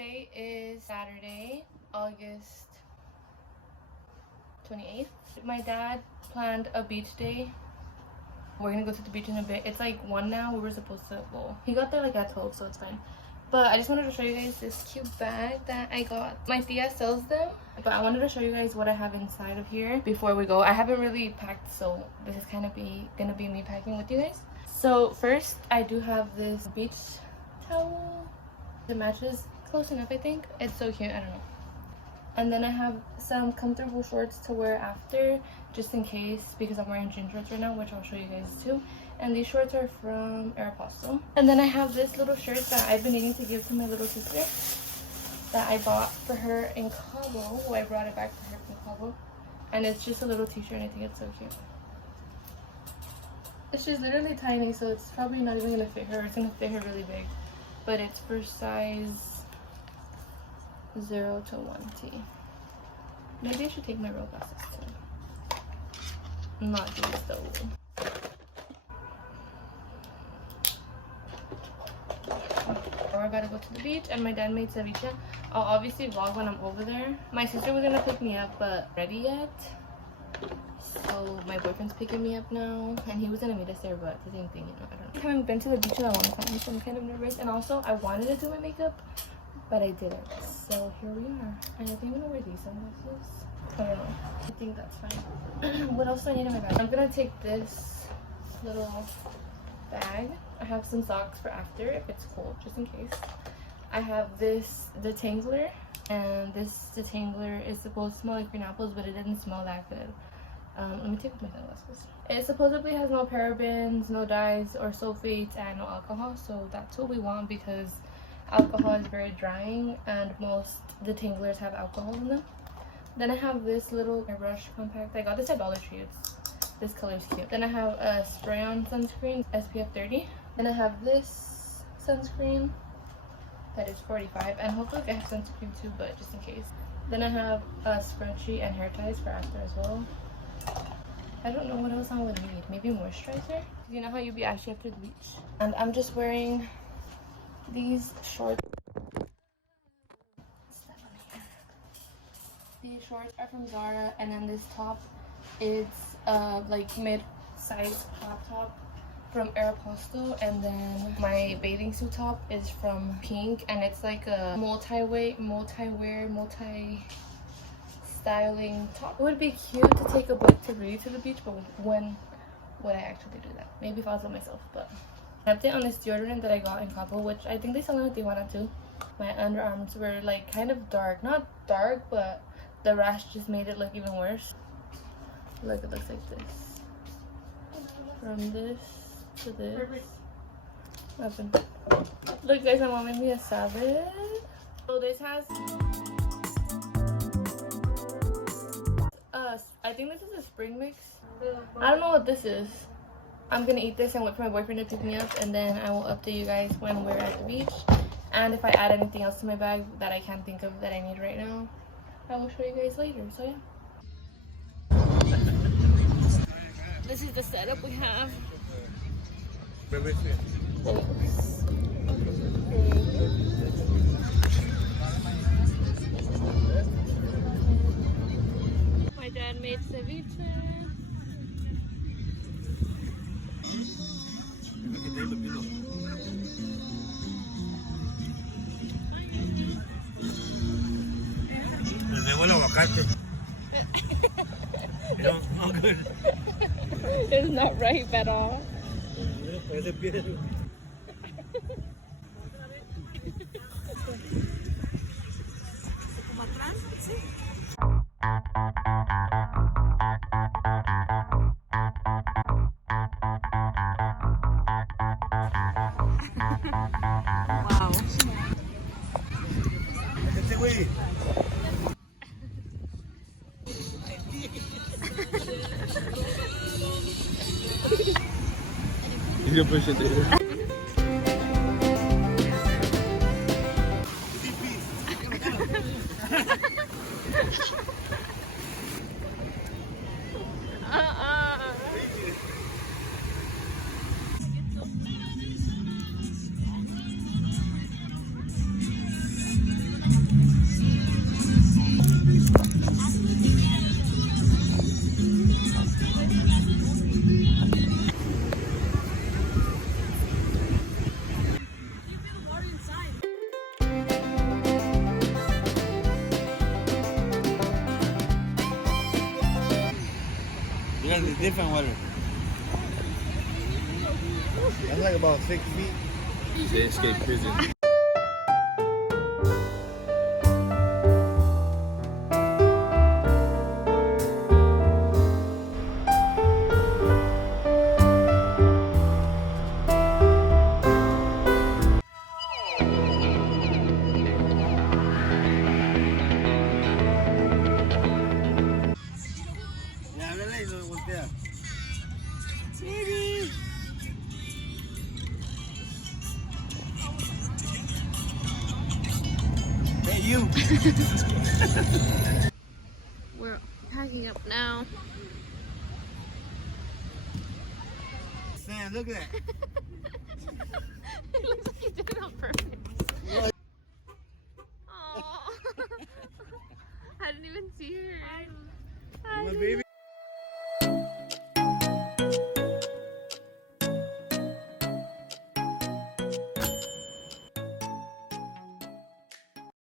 today is Saturday, August 28th. My dad planned a beach day. We're gonna go to the beach in a bit. It's like 1 now. We were supposed to, well, he got there like at 12, so it's fine. But I just wanted to show you guys this cute bag that I got. My tia sells them, but I wanted to show you guys what I have inside of here before we go. I haven't really packed, so this is kind of gonna be me packing with you guys. So first, I do have this beach towel. It matches close enough, I think. It's so cute, I don't know. And then I have some comfortable shorts to wear after, just in case, because I'm wearing jean shorts right now, which I'll show you guys too. And these shorts are from Aeropostale. And then I have this little shirt that I've been needing to give to my little sister that I bought for her in Cabo. Well, I brought it back for her from Cabo. And it's just a little t-shirt and I think it's so cute. It's just literally tiny, so it's probably not even going to fit her. It's going to fit her really big. But it's for size 0 to 1T. Maybe I should take my real glasses too. Not these though. We're about to go to the beach and my dad made ceviche. I'll obviously vlog when I'm over there. My sister was gonna pick me up, but ready yet. So my boyfriend's picking me up now, and he was gonna meet us there, but the same thing, you know, I don't know. I haven't been to the beach in a long time, so I'm kind of nervous. And also, I wanted to do my makeup, but I didn't. So here we are. And I think I'm gonna wear these sunglasses. I don't know. I think that's fine. What else do I need in my bag? I'm gonna take this little bag. I have some socks for after if it's cold, just in case. I have this detangler, and this detangler is supposed to smell like green apples, but it didn't smell that good. Let me take off my sunglasses. It supposedly has no parabens, no dyes or sulfates, and no alcohol, so that's what we want because alcohol is very drying and most detanglers have alcohol in them. Then I have this little airbrush compact. I got this at Dollar Tree. This color is cute. Then I have a spray-on sunscreen, SPF 30. Then I have this sunscreen that is 45, and hopefully I have sunscreen too, but just in case. Then I have a scrunchie and hair ties for after as well. I don't know what else I would need. Maybe moisturizer. You know how you be ashy after the beach. And I'm just wearing these shorts. These shorts are from Zara, and then this top is like mid-size crop top from Aeropostale, and then my bathing suit top is from Pink, and it's like a multi-wear, multi-styling top. It would be cute to take a book to read to the beach, but when would I actually do that? Maybe if I was with myself. But an update on this deodorant that I got in Cabo, which I think they sell it at Tijuana too. My underarms were like kind of dark, not dark, but the rash just made it look even worse. Look, it looks like this. From this to this. Nothing. Look guys, my mom made me a salad. So this has I think this is a spring mix. I don't know what this is. I'm gonna eat this and wait for my boyfriend to pick me up, and then I will update you guys when we're at the beach. And if I add anything else to my bag that I can't think of that I need right now, I will show you guys later. So yeah. This is the setup we have. My dad made ceviche. It's not ripe at all. Wow. You can push it there. different water. That's like about 6 feet. They escaped prison. Yeah, really, lo voltea. Hey, you. We're packing up now. Sam, look at that.